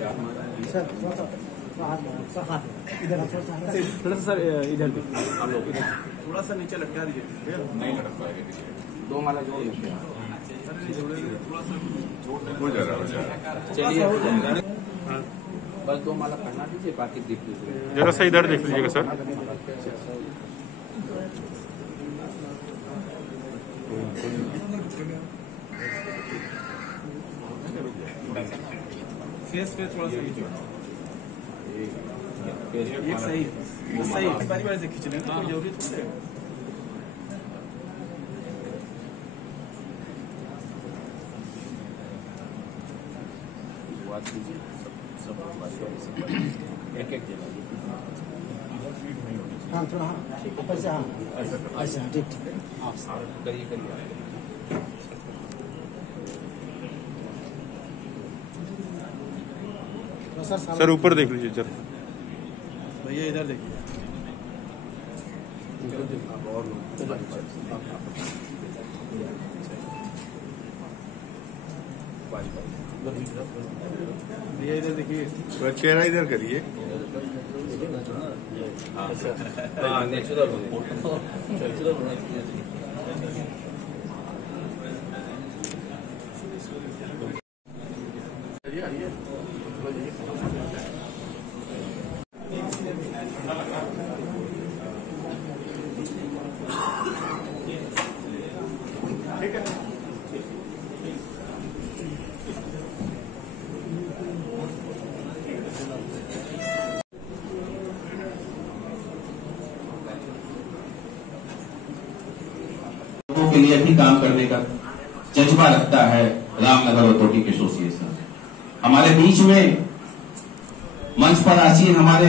थोड़ा सा सर इधर भी हम लोग थोड़ा सा नीचे लटका दीजिए। नहीं लटक पाएगा। दो माला जोड़ लेते हैं। हो जा रहा है। चलिए बस दो माला पहना दीजिए, बाकी दीप दीजिए। जरा सा इधर देख लीजिएगा सर। फेस पे थोड़ा सा नीचे एक सही सही बारी बारी से खींच लेना, कोई जरूरी थोड़ी है। एक एक जगह हाँ थोड़ा हाँ ऐसा हाँ ऐसा ठीक ठीक हाँ करिए करिए। सर ऊपर देख लीजिए सर। भैया इधर देखिए। भैया इधर देखिए। चेहरा इधर करिए। हाँ नेचुरल होना चाहिए। ठीक है। के लिए भी काम करने का जज्बा रखता है रामनगर औद्योगिक एसोसिएशन। हमारे बीच में मंच पर आसीन हमारे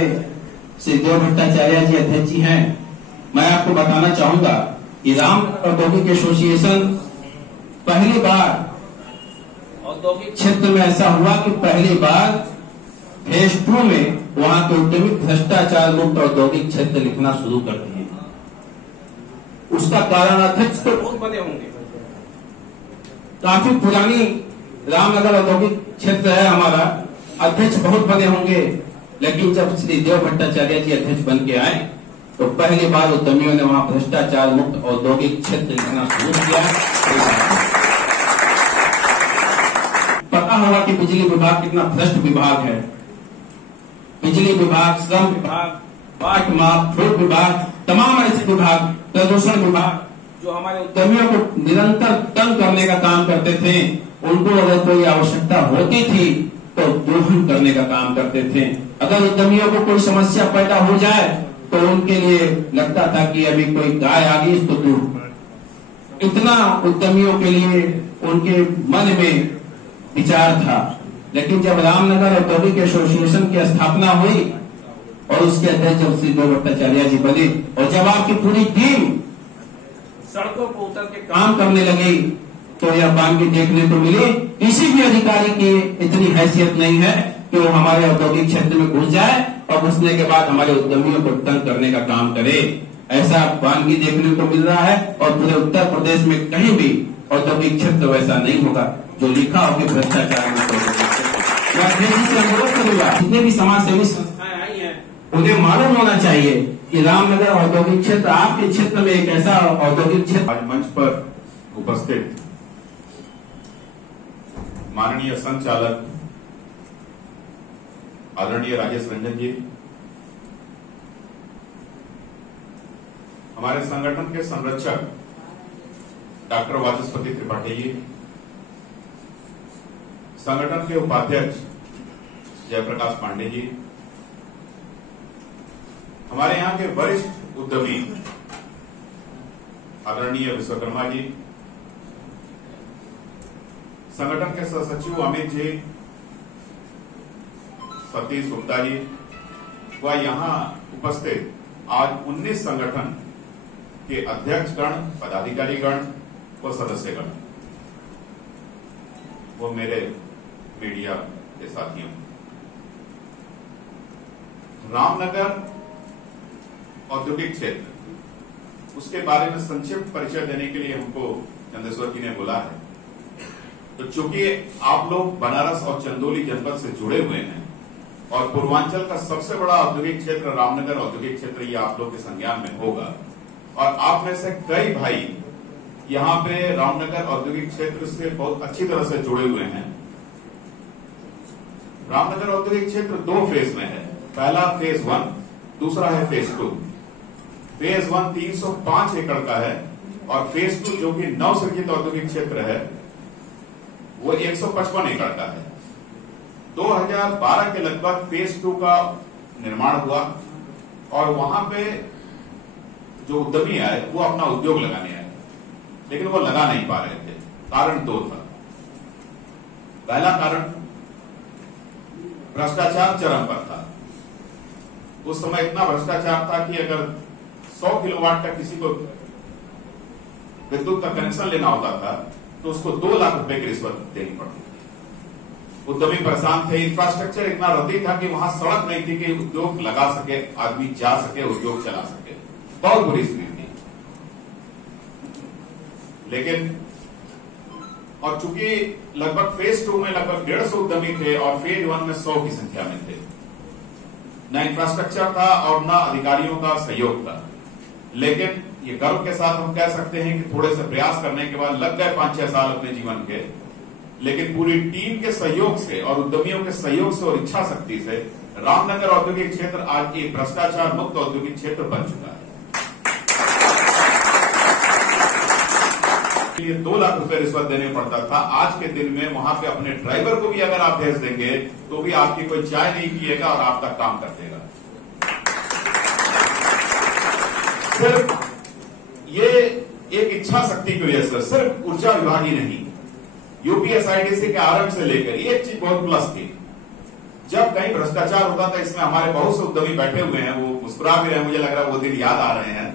श्री देव भट्टाचार्य जी अध्यक्ष जी हैं। मैं आपको बताना चाहूंगा कि रामनगर औद्योगिक एसोसिएशन पहली बार औद्योगिक क्षेत्र में ऐसा हुआ कि पहली बार फेज 2 में वहां के उद्यमी भ्रष्टाचार मुक्त औद्योगिक क्षेत्र लिखना शुरू कर दिए। उसका कारण अध्यक्ष तो बहुत बने होंगे, काफी पुरानी रामनगर औद्योगिक क्षेत्र है हमारा, अध्यक्ष बहुत बने होंगे। लेकिन जब श्री देव भट्टाचार्य जी अध्यक्ष बन के आए तो पहली बार उद्यमियों ने वहां भ्रष्टाचार मुक्त औद्योगिक क्षेत्र लिखना शुरू किया। पता होगा कि बिजली विभाग कितना भ्रष्ट विभाग है। बिजली विभाग, श्रम विभाग, बाट माप, फूड विभाग, तमाम ऐसे विभाग, प्रदूषण विभाग जो हमारे उद्यमियों को निरंतर तंग करने का काम करते थे, उनको अगर कोई आवश्यकता होती थी तो दोहन करने का काम करते थे। अगर उद्यमियों को कोई समस्या पैदा हो जाए तो उनके लिए लगता था कि अभी कोई गाय आ गई तो दूर। इतना उद्यमियों के लिए उनके मन में विचार था। लेकिन जब रामनगर औद्योगिक एसोसिएशन की स्थापना हुई और उसके अध्यक्ष जब श्री देव भट्टाचार्य जी बने और जब आपकी पूरी टीम सड़कों को उतर के काम करने लगी तो यह बानगी देखने को मिली। किसी भी अधिकारी की इतनी हैसियत नहीं है कि वो हमारे औद्योगिक क्षेत्र में घुस जाए और घुसने के बाद हमारे उद्यमियों को तंग करने का काम करे। ऐसा बानगी देखने को मिल रहा है और पूरे उत्तर प्रदेश में कहीं भी औद्योगिक क्षेत्र वैसा नहीं होगा जो लिखा हो कि भ्रष्टाचार में। अनुरोध करूंगा जितने भी समाज सेवी संस्थाएं आई हैं उन्हें मालूम होना चाहिए कि रामनगर औद्योगिक क्षेत्र आपके क्षेत्र में एक ऐसा औद्योगिक क्षेत्र। आज मंच पर उपस्थित माननीय संचालक आदरणीय राजेश रंजन जी, हमारे संगठन के संरक्षक डॉक्टर वाचस्पति त्रिपाठी जी, संगठन के उपाध्यक्ष जयप्रकाश पांडे जी, हमारे यहाँ के वरिष्ठ उद्यमी आदरणीय विश्वकर्मा जी, संगठन के सहसचिव अमित जी, सतीश गुप्ता जी व यहाँ उपस्थित आज 19 संगठन के अध्यक्षगण, पदाधिकारीगण व सदस्यगण, वो मेरे मीडिया के साथियों, रामनगर औद्योगिक क्षेत्र उसके बारे में संक्षिप्त परिचय देने के लिए हमको चंदेश्वर जी ने बुला है। तो चूंकि आप लोग बनारस और चंदौली जनपद से जुड़े हुए हैं और पूर्वांचल का सबसे बड़ा औद्योगिक क्षेत्र रामनगर औद्योगिक क्षेत्र ये आप लोग के संज्ञान में होगा। और आप में से कई भाई यहाँ पे रामनगर औद्योगिक क्षेत्र से बहुत अच्छी तरह से जुड़े हुए हैं। रामनगर औद्योगिक क्षेत्र 2 फेज में है। पहला फेज 1, दूसरा है फेज 2। फेज 1 305 एकड़ का है और फेज 2 जो कि नवसृजित औद्योगिक क्षेत्र है वो 155 एकड़ का है। 2012 के लगभग फेज 2 का निर्माण हुआ और वहां पे जो उद्यमी आए वो अपना उद्योग लगाने आए, लेकिन वो लगा नहीं पा रहे थे। कारण 2 था। पहला कारण भ्रष्टाचार चरम पर था। उस समय इतना भ्रष्टाचार था कि अगर 100 किलोवाट का किसी को विद्युत का कनेक्शन लेना होता था तो उसको 2 लाख रुपए की रिश्वत देनी पड़ती थी। उद्यमी परेशान थे। इंफ्रास्ट्रक्चर इतना रद्दी था कि वहां सड़क नहीं थी कि उद्योग लगा सके, आदमी जा सके, उद्योग चला सके। बहुत बुरी स्थिति थी। लेकिन और चूंकि लगभग फेज 2 में लगभग 150 उद्यमी थे और फेज 1 में 100 की संख्या में थे। न इंफ्रास्ट्रक्चर था और न अधिकारियों का सहयोग था। लेकिन ये गर्व के साथ हम कह सकते हैं कि थोड़े से प्रयास करने के बाद लग गए 5-6 साल अपने जीवन के, लेकिन पूरी टीम के सहयोग से और उद्यमियों के सहयोग से और इच्छा शक्ति से रामनगर औद्योगिक क्षेत्र आज एक भ्रष्टाचार मुक्त औद्योगिक क्षेत्र बन चुका है। ये 2 लाख रुपए रिश्वत देने पड़ता था। आज के दिन में वहां पे अपने ड्राइवर को भी अगर आप भेज देंगे तो भी आपकी कोई चाय नहीं पिएगा और आपका काम कर देगा। सिर्फ ये एक इच्छा शक्ति की वजह से, सिर्फ ऊर्जा विभाग ही नहीं, यूपीएसआईडीसी के आरंभ से लेकर ये एक चीज बहुत प्लस थी। जब कहीं भ्रष्टाचार होता था, इसमें हमारे बहुत से उद्यमी बैठे हुए हैं, वो मुस्कुरा भी रहे, मुझे लग रहा है वो दिन याद आ रहे हैं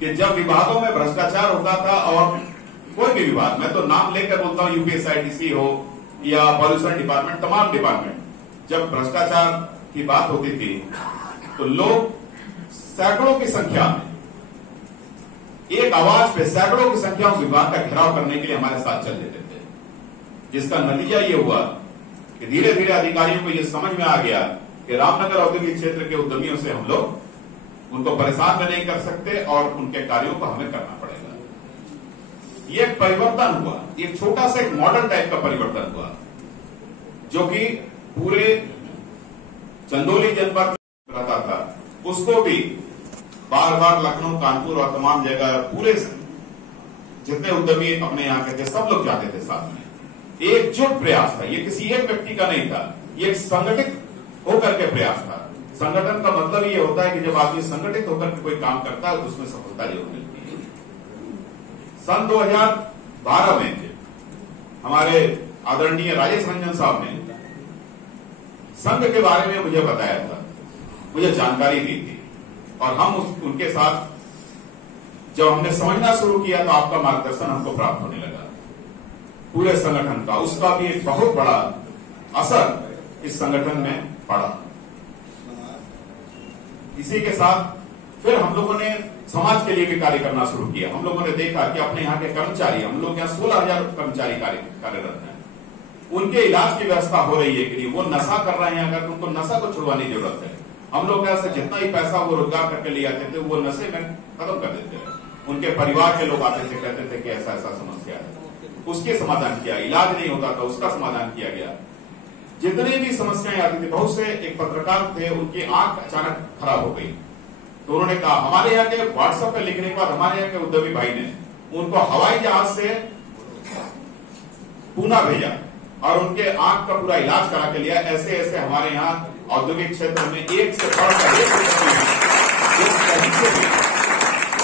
कि जब विभागों में भ्रष्टाचार होता था और कोई भी विभाग, मैं तो नाम लेकर बोलता हूं, यूपीएसआईडीसी हो या पॉल्यूशन डिपार्टमेंट, तमाम डिपार्टमेंट, जब भ्रष्टाचार की बात होती थी तो लोग सैकड़ों की संख्या में एक आवाज पे सैकड़ों की संख्या उस विभाग का घेराव करने के लिए हमारे साथ चल देते थे। जिसका नतीजा ये हुआ कि धीरे धीरे अधिकारियों को ये समझ में आ गया कि रामनगर औद्योगिक क्षेत्र के उद्यमियों से हम लोग उनको परेशान भी नहीं कर सकते और उनके कार्यों को हमें करना पड़ेगा। ये एक परिवर्तन हुआ, एक छोटा सा एक मॉडल टाइप का परिवर्तन हुआ जो कि पूरे चंदौली जनपद रहता था, उसको भी बार बार लखनऊ, कानपुर और तमाम जगह पूरे जितने उद्यमी अपने यहां के थे सब लोग जाते थे साथ में। एकजुट प्रयास था, ये किसी एक व्यक्ति का नहीं था, ये एक संगठित होकर के प्रयास था। संगठन का मतलब ये होता है कि जब आदमी संगठित होकर के कोई काम करता है तो उसमें सफलता जरूर मिलती है। सन 2012 में हमारे आदरणीय राजेश रंजन साहब ने संघ के बारे में मुझे बताया था, मुझे जानकारी दी थी और हम उनके साथ जब हमने समझना शुरू किया तो आपका मार्गदर्शन हमको प्राप्त होने लगा पूरे संगठन का। उसका भी एक बहुत बड़ा असर इस संगठन में पड़ा। इसी के साथ फिर हम लोगों ने समाज के लिए भी कार्य करना शुरू किया। हम लोगों ने देखा कि अपने यहाँ के कर्मचारी, हम लोग यहाँ 16,000 कर्मचारी कार्यरत हैं, उनके इलाज की व्यवस्था हो रही है कि नहीं, वो नशा कर रहे हैं अगर, उनको नशा को छुड़वाने की जरूरत है। हम लोग ऐसे जितना ही पैसा वो रोजगार करके ले आते थे वो नशे में खत्म कर देते थे। उनके परिवार के लोग आते थे, कहते थे कि ऐसा ऐसा समस्या है, उसके समाधान किया। इलाज नहीं होता था, उसका समाधान किया गया। जितनी भी समस्याएं आती थी, बहुत से एक पत्रकार थे, उनकी आंख अचानक खराब हो गई तो उन्होंने कहा, हमारे यहाँ के व्हाट्सएप पे लिखने के बाद हमारे यहाँ के उद्यमी भाई ने उनको हवाई जहाज से पूना भेजा और उनके आंख का पूरा इलाज करा के लिया। ऐसे ऐसे हमारे यहाँ औद्योगिक क्षेत्र में एक से बढ़कर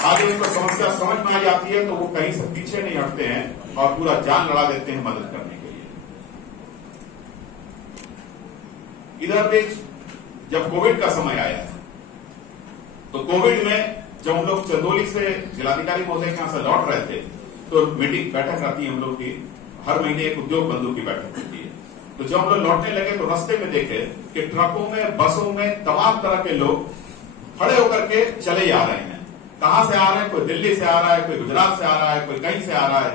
आगे उनको समस्या समझ में आ जाती है तो वो कहीं से पीछे नहीं हटते हैं और पूरा जान लड़ा देते हैं मदद करने के लिए। इधर बीच जब कोविड का समय आया तो कोविड में जब हम लोग चंदौली से जिलाधिकारी महोदय के यहां से लौट रहे थे तो मीटिंग बैठक आती है हम लोग की, हर महीने एक उद्योग बंधु की बैठक होती है। तो जब हम लोग लौटने लगे तो रास्ते में देखे कि ट्रकों में, बसों में तमाम तरह के लोग खड़े होकर के चले जा रहे हैं। कहां से आ रहे हैं? कोई दिल्ली से आ रहा है, कोई गुजरात से आ रहा है, कोई कहीं से आ रहा है।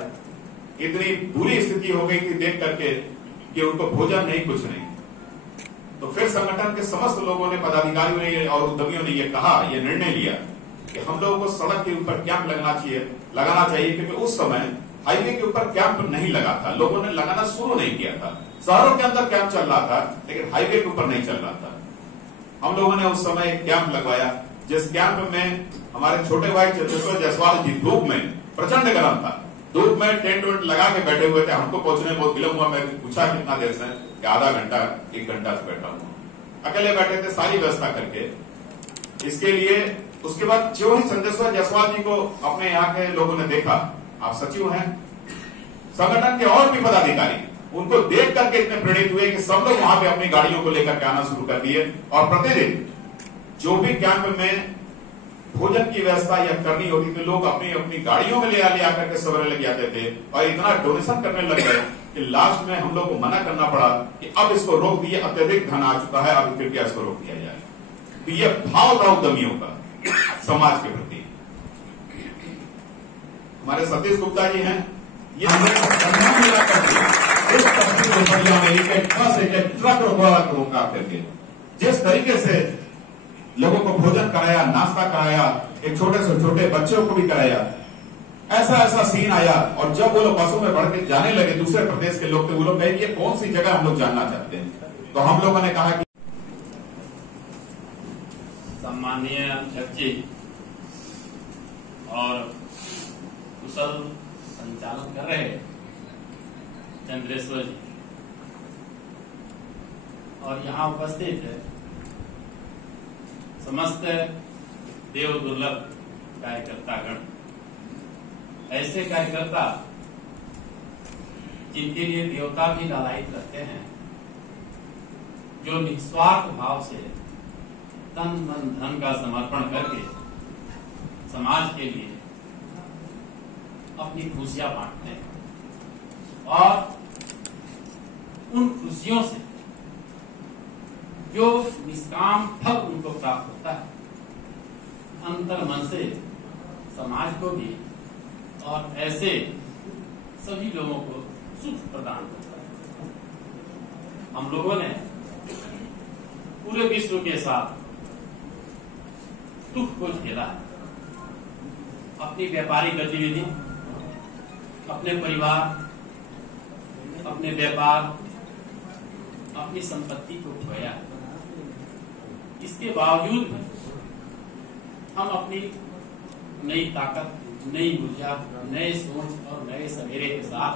इतनी बुरी स्थिति हो गई थी देख करके कि उनको भोजन नहीं, कुछ नहीं। तो फिर संगठन के समस्त लोगों ने, पदाधिकारियों ने और उद्यमियों ने ये कहा, ये निर्णय लिया कि हम लोगों को सड़क के ऊपर कैंप लगाना चाहिए, क्योंकि उस समय हाईवे के ऊपर कैंप नहीं लगा था, लोगों ने लगाना शुरू नहीं किया था। शहरों के अंदर कैंप चल रहा था, लेकिन हाईवे के ऊपर नहीं चल रहा था। हम लोगों ने उस समय एक कैंप लगवाया, जिस कैंप में हमारे छोटे भाई चंद्रेश्वर जायसवाल जी धूप में, प्रचंड गर्म था, धूप में टेंट वेंट लगा के बैठे हुए थे। हमको पहुंचने में बहुत विलंब हुआ। मैं पूछा कितना देर से, कि आधा घंटा 1 घंटा से बैठा हूं। अकेले बैठे थे, सारी व्यवस्था करके इसके लिए। उसके बाद जो ही चंद्रेश्वर जायसवाल जी को अपने यहाँ के लोगों ने देखा, आप सचिव हैं, संगठन के और भी पदाधिकारी उनको देख करके इतने प्रेरित हुए कि सब लोग वहां पे अपनी गाड़ियों को लेकर के आना शुरू कर दिए। और प्रतिदिन जो भी कैंप में भोजन की व्यवस्था या करनी होती थी, लोग अपनी अपनी गाड़ियों में ले आकर के सवेरे लग जाते थे और इतना डोनेशन करने लग गए कि लास्ट में हम लोग को मना करना पड़ा कि अब इसको रोक दिए, अत्यधिक धन आ चुका है, अब कृपया इसको रोक दिया जाए। तो ये भाव था उद्यमियों का समाज के प्रति। हमारे सतीश गुप्ता जी हैं, ये इस कंपनी को बढ़िया में एक ट्रक रोका करके जिस तरीके से लोगों को भोजन कराया, नाश्ता कराया, एक छोटे से छोटे बच्चों को भी कराया, ऐसा सीन आया। और जब वो लोग बसों में बढ़ के जाने लगे, दूसरे प्रदेश के लोग थे, वो लोग कहे ये कौन सी जगह हम लोग जानना चाहते हैं। तो हम लोगों ने कहा कि सम्माननीय अध्यक्ष जी और कुशल संचालन कर रहे चंद्रेश्वर जी और यहाँ उपस्थित है समस्त देव दुर्लभ कार्यकर्तागण, ऐसे कार्यकर्ता जिनके लिए देवता भी लालायित रहते हैं, जो निस्वार्थ भाव से तन मन धन का समर्पण करके समाज के लिए अपनी खुशियां बांटते हैं और उन खुशियों से जो निष्काम फल उनको प्राप्त होता है, अंतर मन से समाज को भी और ऐसे सभी लोगों को सुख प्रदान करता है। हम लोगों ने पूरे विश्व के साथ दुख को झेला है। अपनी व्यापारिक गतिविधि, अपने परिवार, अपने व्यापार, अपनी संपत्ति को खोया। इसके बावजूद भी हम अपनी नई ताकत, नई ऊर्जा, नए सोच और नए सवेरे के साथ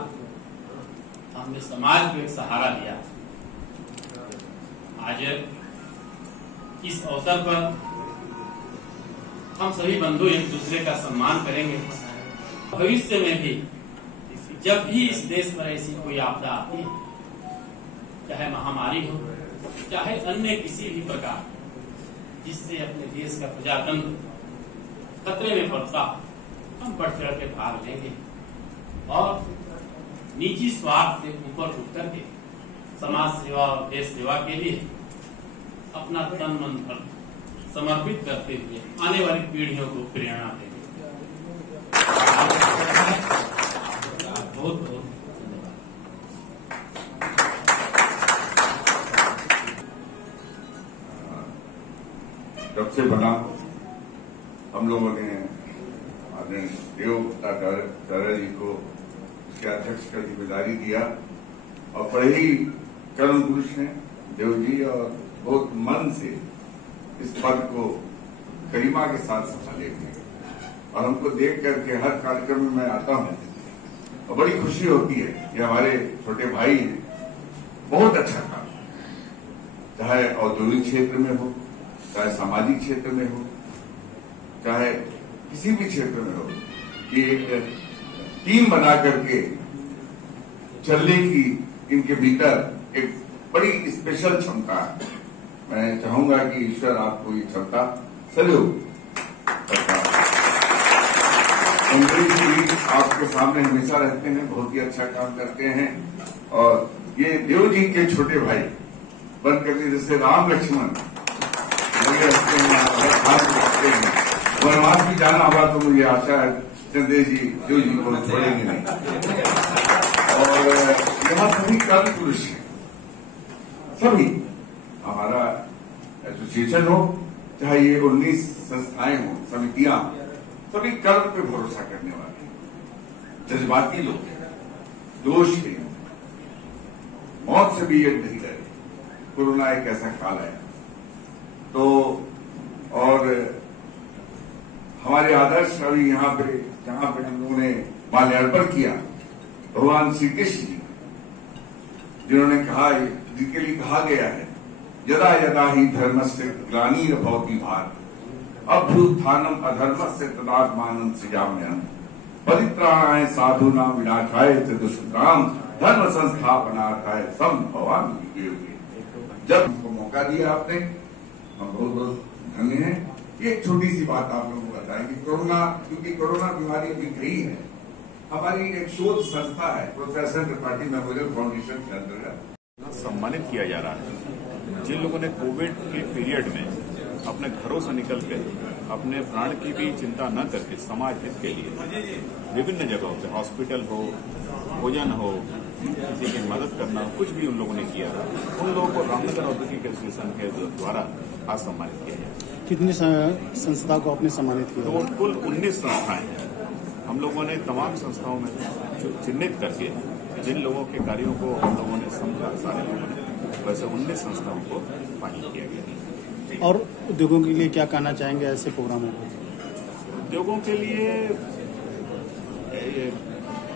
हमने समाज को एक सहारा दिया। आज इस अवसर पर हम सभी बंधु एक दूसरे का सम्मान करेंगे। भविष्य में भी जब भी इस देश पर ऐसी कोई आपदा आती है, चाहे महामारी हो, चाहे अन्य किसी भी प्रकार जिससे अपने देश का प्रजातंत्र खतरे में पड़ता, हम बढ़ चढ़ के भाग लेंगे और निजी स्वार्थ से ऊपर उठ करके समाज सेवा और देश सेवा के लिए अपना तन मन धन समर्पित करते हुए आने वाली पीढ़ियों को प्रेरणा देंगे। बहुत बहुत जब से बना हम लोगों ने आदरणीय देवदाचार्य जी को इसके अध्यक्ष का जिम्मेदारी दिया और बड़े ही कर्म पुरुष हैं देव जी और बहुत मन से इस पद को गरिमा के साथ संभाले हुए और हमको देख करके हर कार्यक्रम में मैं आता हूं और बड़ी खुशी होती है कि हमारे छोटे भाई हैं, बहुत अच्छा काम, चाहे औद्योगिक क्षेत्र में हो, चाहे सामाजिक क्षेत्र में हो, चाहे किसी भी क्षेत्र में हो, कि एक टीम बना करके चलने की इनके भीतर एक बड़ी स्पेशल क्षमता है। मैं चाहूंगा कि ईश्वर आपको ये क्षमता सदैव जी आपके सामने हमेशा रहते हैं, बहुत ही अच्छा काम करते हैं और ये देव जी के छोटे भाई बन करके जैसे राम लक्ष्मण वनवास भी जाना होगा तो मुझे आशा है चंद्रेश जी देव जी को छोड़ेंगे नहीं। और यहाँ सभी कर्म पुरुष हैं, सभी हमारा एसोसिएशन हो, चाहे ये 19 संस्थाएं हो, समितियां, सभी कर्म पे भरोसा करने वाले जज्बाती लोग हैं, दोष नहीं, मौत से भी ये नहीं डरे। कोरोना एक ऐसा काल आया तो, और हमारे आदर्श अभी यहाँ पे जहां पे हम लोगों ने माल्यार्पण किया, भगवान श्री कृष्ण जी, जिन्होंने कहा, जिनके लिए कहा गया है, यदा यदा ही धर्मस्य ग्लानिर्भवति भारत अभ्युत्थानम अधर्मस्य तदात्मानं सृजाम्यहम् परित्राणाय साधूनां विनाशाय च दुष्कृतां धर्म संस्थापनार्थाय संभवामि युगे युगे। जब हमको मौका दिया आपने, हम बहुत बहुत धन्य हैं। एक छोटी सी बात आप लोगों को बताएं कि कोरोना, क्योंकि कोरोना बीमारी अभी गई है, हमारी एक शोध संस्था है प्रोफेसर त्रिपाठी मेमोरियल फाउंडेशन के अंतर्गत सम्मानित किया जा रहा है। जिन लोगों ने कोविड के पीरियड में अपने घरों से निकल के अपने प्राण की भी चिंता न करके समाज हित के लिए विभिन्न जगहों पे, हॉस्पिटल हो, भोजन हो, किसी की मदद करना, कुछ भी उन लोगों ने किया, उन लोगों को रामनगर औद्योगिक एसोसिएशन के द्वारा आज सम्मानित किया गया। कितनी संस्था को आपने सम्मानित किया? तो कुल 19 संस्थाएं हैं। हम लोगों ने तमाम संस्थाओं में चिन्हित करके जिन लोगों के कार्यों को हम लोगों ने समझा, सारे लोगों ने, वैसे 19 संस्थाओं को फाइनल किया गया। और उद्योगों के लिए क्या कहना चाहेंगे ऐसे प्रोग्रामों को? उद्योगों के लिए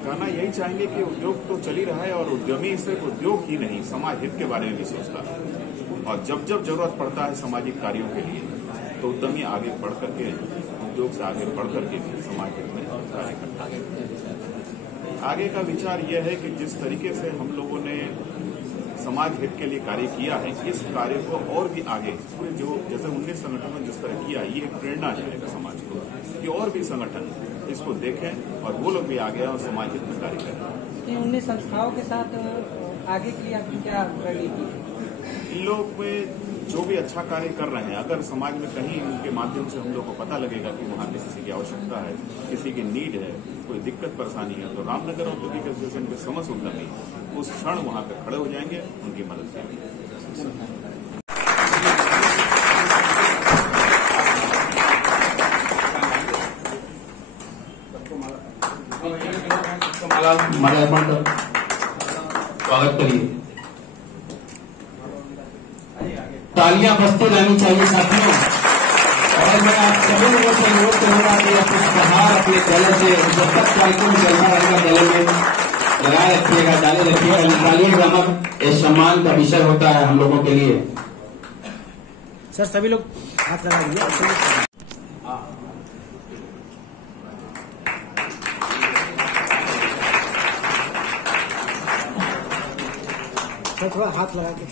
कहना यही चाहेंगे कि उद्योग तो चल ही रहा है, और उद्यमी सिर्फ उद्योग ही नहीं, समाज हित के बारे में भी सोचता है, और जब जब जरूरत पड़ता है सामाजिक कार्यों के लिए तो उद्यमी आगे बढ़ करके, उद्योग से आगे बढ़ करके भी समाज हित में कार्य करता है। आगे का विचार यह है कि जिस तरीके से हम लोगों ने समाज हित के लिए कार्य किया है, इस कार्य को और भी आगे, जो जैसे 19 संगठनों ने जिस तरह किया, ये एक प्रेरणा जाएगा समाज को कि और भी संगठन इसको देखें और वो लोग भी आगे और समाज हित में कार्य करें। 19 संस्थाओं के साथ आगे के लिए आपकी क्या रणनीति है? इन लोग में जो भी अच्छा कार्य कर रहे हैं, अगर समाज में कहीं उनके माध्यम से हम लोग को पता लगेगा कि वहाँ किसी की आवश्यकता है, किसी की नीड है, कोई दिक्कत परेशानी है, तो रामनगर औद्योगिक एसोसिएशन के समस्त उद्यमी उस क्षण वहाँ पे खड़े हो जाएंगे, उनकी मदद करेंगे। माल्यार्पण कर स्वागत करिए। तालियां बजती रहनी चाहिए साथियों। और मैं आप सभी लोगों से अनुरोध करूंगा कि अपने उपहार अपने गले से, जब तक कार्यक्रम चलता रहेगा, गले में लगाए रखिएगा, डाले रखिएगा। निकालिए नमक इस सम्मान का विषय होता है हम लोगों के लिए। सर सभी लोग हाथ लगा दीजिए। सर थोड़ा हाथ लगा के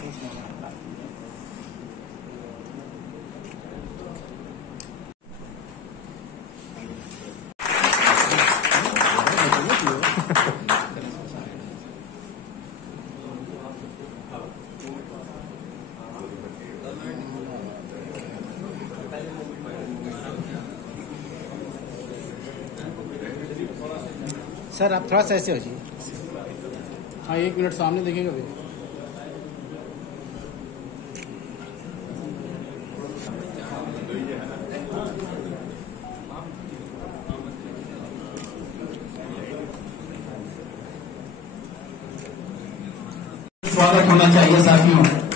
सर आप थोड़ा सा ऐसे हो जाइए। हाँ 1 मिनट सामने देखिएगा भैया। स्वागत होना चाहिए साथियों।